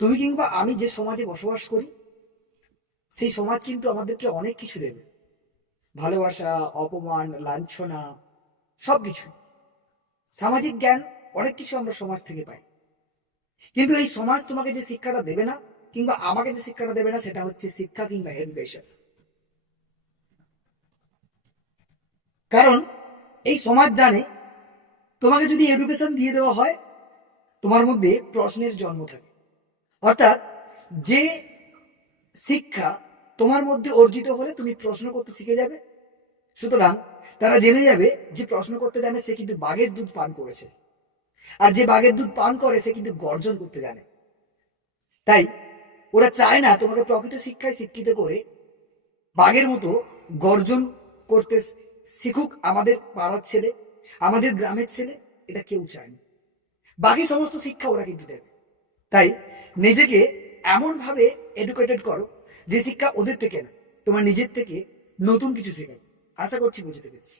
তুমি কিংবা আমি যে সমাজে বসবাস করি, সেই সমাজ কিন্তু আমাদেরকে অনেক কিছু দেবে। ভালোবাসা, অপমান, লাঞ্ছনা, সবকিছু। সামাজিক জ্ঞান, অনেক কিছু আমরা সমাজ থেকে পাই। কিন্তু এই সমাজ তোমাকে যে শিক্ষাটা দেবে না, কিংবা আমাকে যে শিক্ষাটা দেবে না, সেটা হচ্ছে শিক্ষা কিংবা এডুকেশন। কারণ এই সমাজ জানে, তোমাকে যদি এডুকেশন দিয়ে দেওয়া হয়, তোমার মধ্যে প্রশ্নের জন্ম থাকে। অর্থাৎ যে শিক্ষা তোমার মধ্যে অর্জিত হলে তুমি প্রশ্ন করতে শিখে যাবে। সুতরাং তারা জেনে যাবে যে প্রশ্ন করতে জানে সে কিন্তু বাঘের দুধ পান করেছে, আর যে বাঘের দুধ পান করে সে কিন্তু গর্জন করতে জানে। তাই ওরা চায় না তোমাকে প্রকৃত শিক্ষায় শিক্ষিত করে বাঘের মতো গর্জন করতে শিখুক আমাদের পাড়ার ছেলে, আমাদের গ্রামের ছেলে। এটা কেউ চায় না। বাকি সমস্ত শিক্ষা ওরা কিন্তু দেবে। তাই নিজেকে এমন ভাবে এডুকেটেড করো যে শিক্ষা ওদের থেকে না, তোমার নিজের থেকে নতুন কিছু শেখাবে। আশা করছি বুঝতে পেরেছি।